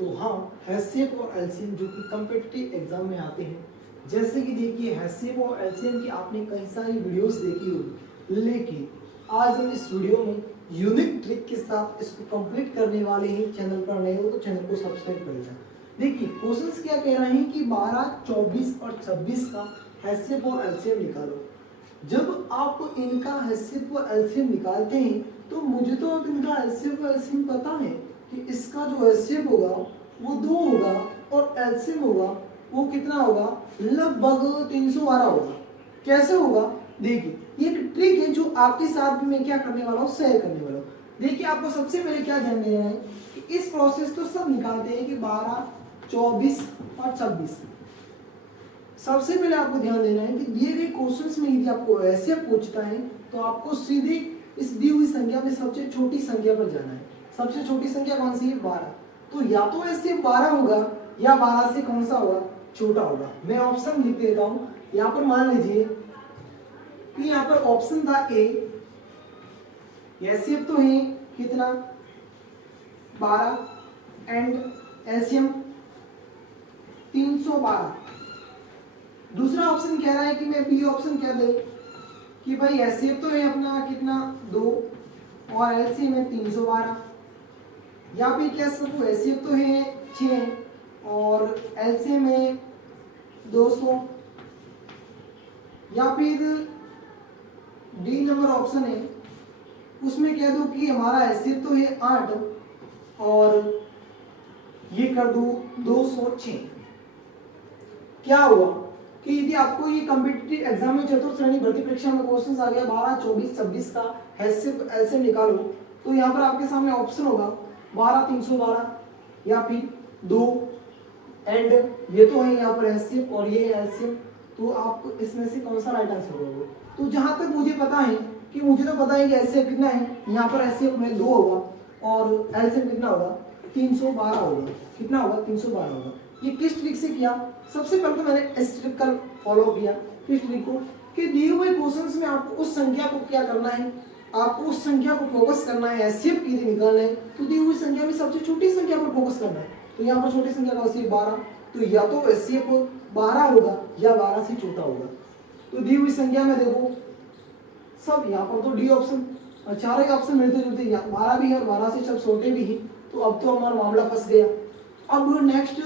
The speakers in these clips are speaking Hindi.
तो हाँ, HCF और LCM जो कि कम्पिटिटिव एग्जाम में आते हैं, जैसे कि देखिए HCF और LCM की आपने कई सारी वीडियोस देखी होगी, लेकिन आज हम इस वीडियो में यूनिक ट्रिक के साथ इसको कंप्लीट करने वाले हैं। चैनल पर नए हो तो चैनल को सब्सक्राइब कर लेना। देखिए क्वेश्चंस क्या कह रहे हैं कि 12, 24 और 26 का HCF और LCM निकालो। जब आप इनका HCF और LCM निकालते हैं तो मुझे तो अब इनका HCF और LCM पता है कि इसका जो HCF होगा वो 2 होगा और LCM होगा वो कितना होगा, लगभग 312 होगा। कैसे होगा, देखिए एक ट्रिक है जो आपके साथ भी मैं क्या करने वाला हूँ, शेयर करने वाला हूँ। देखिए आपको सबसे पहले क्या ध्यान देना है कि इस प्रोसेस तो सब निकालते हैं कि 12, 24 और 26। सबसे पहले आपको ध्यान देना है कि दिए गए क्वेश्चंस में यदि आपको ऐसे पूछता है तो आपको सीधे इस दी हुई संख्या में सबसे छोटी संख्या पर जाना है। सबसे छोटी संख्या कौन सी है, 12। तो या तो ऐसे 12 होगा या 12 से कौन सा होगा, छोटा होगा। मैं ऑप्शन लिख देता हूँ। यहाँ पर मान लीजिए कि यहाँ पर ऑप्शन था ए, HCF तो है कितना 12 एंड LCM 312। दूसरा ऑप्शन कह रहा है कि मैं बी ऑप्शन कह दे कि भाई HCF तो है अपना कितना 2 और LCM है 312। या फिर कह सकूं HCF तो है 6 और LCM है 200। या फिर डी नंबर ऑप्शन है, उसमें कह दो कि हमारा HCF तो है 8 और ये कर दो 206। क्या हुआ कि यदि आपको ये कॉम्पिटिटिव एग्जाम में चतुर्थ श्रेणी भर्ती परीक्षा में क्वेश्चन आ गया 12, 24, 26 का HCF LCM निकालो, तो यहाँ पर आपके सामने ऑप्शन होगा 12, 312 या फिर 2 एंड ये तो है यहाँ पर HCF और ये LCM। तो आप इसमें से कौन सा राइट आंसर होगा। तो जहाँ तक मुझे पता है कि मुझे तो पता है कि HCF कितना है, यहाँ पर HCF में 2 होगा और LCM कितना होगा 312 होगा। कितना होगा 312 होगा। ये किस ट्रिक से किया, सबसे पहले तो मैंने इस ट्रिक का फॉलो किया। किस ट्रिक को कि दिए हुए क्वेश्चंस में आपको उस संख्या को क्या करना है, आपको उस संख्या को फोकस करना है। HCF की निकालना है तो दी हुई संख्या में सबसे छोटी संख्या पर फोकस करना है। तो यहाँ पर छोटी संख्या कौन सी, 12। तो या तो HCF 12 होगा या 12 से छोटा होगा। तो दी हुई संख्या में देखो सब यहाँ पर तो डी ऑप्शन और चारों ही ऑप्शन मिलते जुलते, 12 भी है और 12 से सब छोटे भी हैं। तो अब तो हमारा मामला फंस गया। अब नेक्स्ट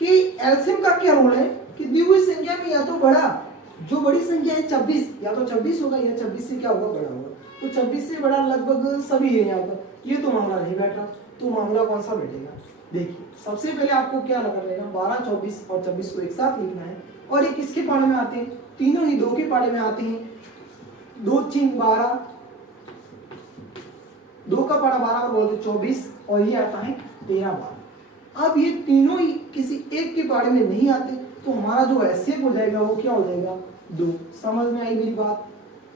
कि LCM का क्या रोल है कि दी हुई संख्या में या तो बड़ा, जो बड़ी संख्या है 26, या तो 26 होगा या 26 से क्या होगा, बड़ा होगा। तो 26 से बड़ा लगभग सभी है यहाँ पर। ये तो मामला नहीं बैठ रहा, तो मामला कौन सा बैठेगा। देखिए सबसे पहले आपको क्या लगा रहेगा, 12, 24 और 26 को एक साथ लिखना है। और ये किसके पाड़े में आते हैं, तीनों ही 2 के पाड़े में आते हैं। 2, 3, 12, 2 का पाड़ा 12 और बोलते 24 और ये आता है 13 बार। अब ये तीनों ही किसी एक के पाड़े में नहीं आते तो हमारा जो HCF हो जाएगा वो क्या हो जाएगा, 2। समझ में आई मेरी बात,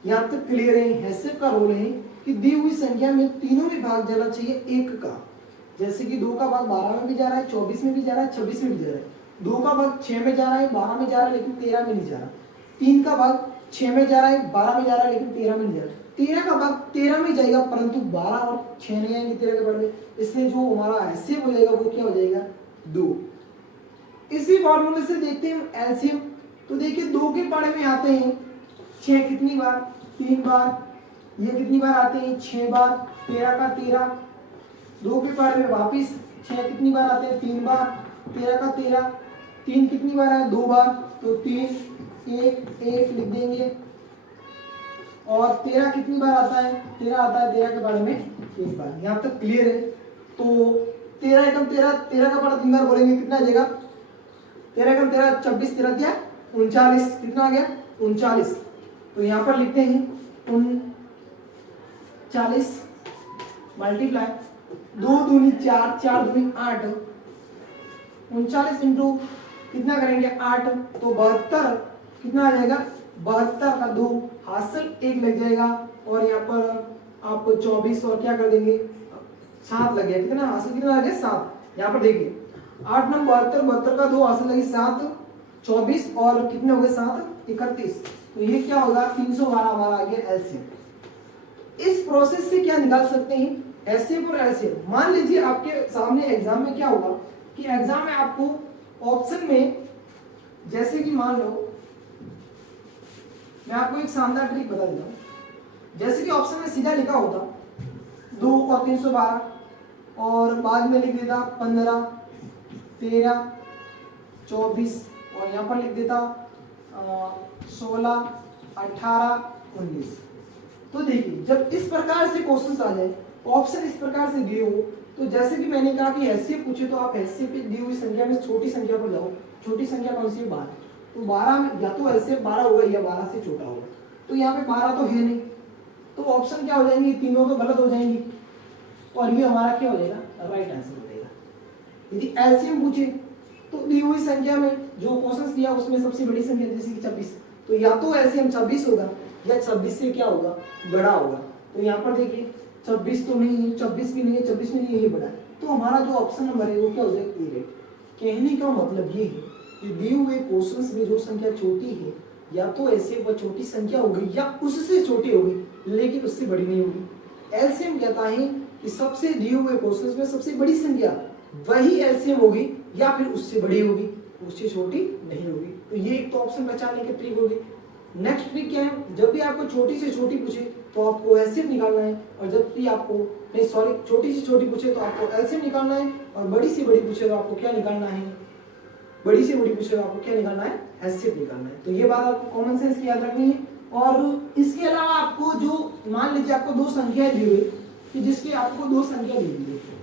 यहाँ तक क्लियर है। HCF का रोल है कि दी हुई संख्या में तीनों में भाग जाना चाहिए 1 का। जैसे कि 2 का भाग 12 में भी जा रहा है, 24 में भी जा रहा है, 26 में भी जा रहा है। 2 का भाग 6 में जा रहा है, 12 में जा रहा है लेकिन 13 में नहीं जा रहा। 3 का भाग 6 में जा रहा है, 12 में जा रहा है लेकिन 13 में नहीं जा रहा। 13 का भाग 13 में जाएगा परंतु 12 और 6 नहीं आएंगे 13 के बारे में, इसलिए जो हमारा HCF हो जाएगा वो क्या हो जाएगा, 2। इसी फॉर्मूले से देखते हैं LCM। तो देखिए 2 के पाड़े में आते हैं 6 कितनी बार, 3 बार। ये कितनी बार आते हैं, 6 बार। 13 का 13, 2 के पाड़े में वापिस 6 कितनी बार आते हैं, 3 बार। 13 का 13, 3 कितनी बार आए, 2 बार। तो 3, 1, 1 लिख देंगे। और 13 कितनी बार आता है, 13 आता है 13 के बारे में 1 बार। यहाँ तक क्लियर है। तो 13 एकम 13, 13 का पारा 3 बार बोलेंगे कितना आ जाएगा, 13 एकम 13, 24, 13 दिया 39। कितना आ गया, 39। तो यहाँ पर लिखते हैं 39 मल्टीप्लाई 2 दूनी 4, 4 दूनी 8, 39 इंटू कितना करेंगे 8 तो 72। कितना आ जाएगा, 72 का 2 हासिल 1 लग जाएगा और यहाँ पर आप 24 और क्या कर देंगे 7 लग गया। कितना हासिल, कितना लगे 7। यहाँ पर देखिए 8 9 72, 72 का 2 हासिल लगी 7, 24 और कितने हो गए 7, 31। तो ये क्या होगा 312 हमारा आ गया LCM। इस प्रोसेस से क्या निकाल सकते हैं एचसीएफ और एलसीएम। मान लीजिए आपके सामने एग्जाम में क्या होगा कि एग्जाम में आपको ऑप्शन में, जैसे कि मान लो मैं आपको एक शानदार ट्रिक बता देता हूँ, जैसे कि ऑप्शन में सीधा लिखा होता 2 और 312 और बाद में लिख देता 15, 13, 24 और यहाँ पर लिख देता 16, 18, 19। तो देखिए जब इस प्रकार से क्वेश्चन आ जाए, ऑप्शन इस प्रकार से दिए हो, तो जैसे कि मैंने कहा कि एचसीएफ पूछे तो आप एचसीएफ की दी हुई संख्या में छोटी संख्या पर जाओ। छोटी संख्या कौन सी है? 12। तो 12 में या तो एचसीएफ 12 होगा या 12 से छोटा होगा। तो यहाँ पे 12 तो है नहीं, तो ऑप्शन क्या हो जाएंगे? तीनों तो गलत हो जाएंगे और ये हमारा क्या हो जाएगा? राइट आंसर हो जाएगा। यदि एलसीएम पूछे तो दी हुई संख्या में जो क्वेश्चन दिया उसमें सबसे बड़ी संख्या जैसे कि 26, तो या तो एलसीएम 26 होगा या 26 से क्या होगा? बड़ा होगा। तो यहाँ पर देखिए 26 तो नहीं है, 26 भी नहीं है, 26 भी नहीं है, ये बड़ा है। तो हमारा जो ऑप्शन नंबर है वो क्या हो जाएगा? ए राइट। कहने का मतलब ये है कि दिए हुए क्वेश्चंस में जो संख्या छोटी है या तो ऐसे वो छोटी संख्या होगी या उससे छोटी होगी लेकिन उससे बड़ी नहीं होगी। एलसीएम कहता है कि सबसे दिए हुए क्वेश्चंस में सबसे बड़ी संख्या वही एलसीएम होगी या फिर उससे बड़ी होगी, उससे छोटी नहीं होगी। तो ये एक तो ऑप्शन पहचानने की ट्रिक होगी। नेक्स्ट ट्रिक क्या है? जब भी आपको छोटी से छोटी पूछे तो आपको एलसीएम निकालना है, और जब भी आपको नहीं सॉरी छोटी से छोटी पूछे तो आपको एलसीएम निकालना है, और बड़ी से बड़ी पूछे तो आपको क्या निकालना है? बड़ी से बड़ी पूछे तो आपको क्या निकालना है? एलसीएम निकालना है। तो ये बात आपको कॉमन सेंस की याद रखनी है। और इसके अलावा आपको जो मान लीजिए आपको दो संख्याएं दी हुई कि जिसके आपको दो संख्या दी हुई है,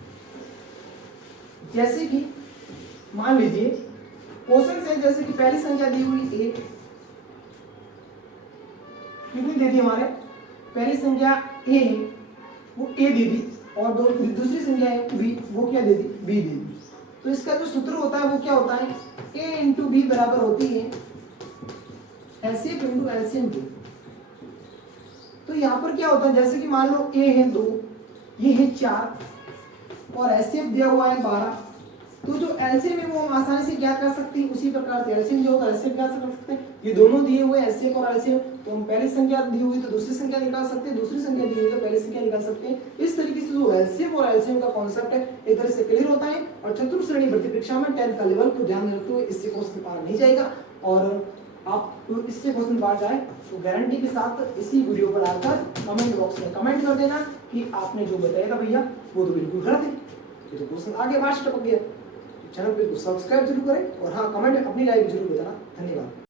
जैसे कि मान लीजिए क्वेश्चन से जैसे कि पहली संख्या दी हुई ए, कितनी दे दी? हमारे पहली संख्या ए है वो ए दे दी, और दूसरी संख्या है बी, वो क्या दे दी? बी दे दी। तो इसका जो सूत्र होता है वो क्या होता है? ए इंटू बी बराबर होती है एलसीएम इंटू एलसीएम बी। तो यहाँ पर क्या होता है? जैसे कि मान लो ए है 2, ये है 4 और एलसीएम दिया हुआ है 12, तो जो एलसीएम है वो हम आसानी से ज्ञात कर सकते हैं। उसी प्रकार से एलसीएम जो होगा एलसीएम ज्ञात कर सकते हैं। ये दोनों दिए हुए एलसीएम और एलसीएम, तो हम पहली संख्या दी हुई तो दूसरी संख्या निकाल सकते हैं, दूसरी संख्या दी हुई तो पहली संख्या निकाल सकते हैं। इस तरीके से जो एलसीएम और एलसीएम का कॉन्सेप्ट है एक तरह से क्लियर होता है, और चतुर्थ श्रेणी भर्ती परीक्षा में 10th का लेवल को ध्यान में रखते हुए इससे क्वेश्चन पार नहीं जाएगा, और आप इससे क्वेश्चन पार जाए तो गारंटी के साथ इसी वीडियो पर आकर कमेंट बॉक्स में कमेंट कर देना कि आपने जो बताया था भैया वो तो बिल्कुल गलत है, ये तो क्वेश्चन आगे बात टपक गया। चैनल पे सब्सक्राइब जरूर करें और हाँ कमेंट अपनी राय जरूर बताना। धन्यवाद।